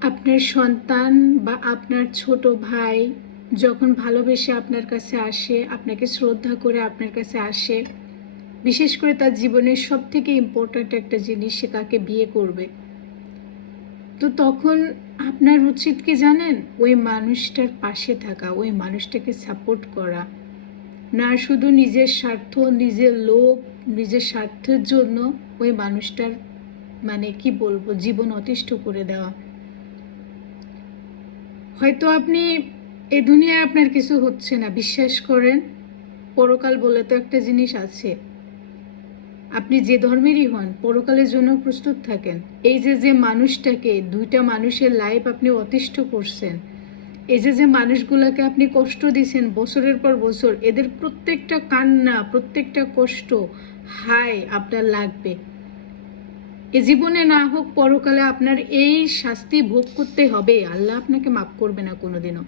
আপনার সন্তান বা আপনার ছোট ভাই যখন ভালোবেসে আপনার কাছে আসে, আপনাকে শ্রদ্ধা করে আপনার কাছে আসে, বিশেষ করে তার জীবনের সবথেকে ইম্পর্ট্যান্ট একটা জিনিস, সে কাকে বিয়ে করবে, তো তখন আপনার উচিত কি জানেন? ওই মানুষটার পাশে থাকা, ওই মানুষটাকে সাপোর্ট করা, না শুধু নিজের স্বার্থ, নিজের লোভ, নিজের স্বার্থের জন্য ওই মানুষটার মানে কি বলবো, জীবন অতিষ্ঠ করে দেওয়া। হয়তো আপনি এ দুনিয়ায় আপনার কিছু হচ্ছে না, বিশ্বাস করেন, পরকাল বলে তো একটা জিনিস আছে। আপনি যে ধর্মেরই হন, পরকালের জন্য প্রস্তুত থাকেন। এই যে যে মানুষটাকে, দুইটা মানুষের লাইফ আপনি অতিষ্ঠ করছেন, এই যে যে মানুষগুলোকে আপনি কষ্ট দিয়েছেন বছরের পর বছর, এদের প্রত্যেকটা কান্না, প্রত্যেকটা কষ্ট, হায় আপনার লাগবে। এ জীবনে না হোক, পরকালে আপনার এই শাস্তি ভোগ করতে হবে। আল্লাহ আপনাকে মাফ করবে না কোনোদিনও।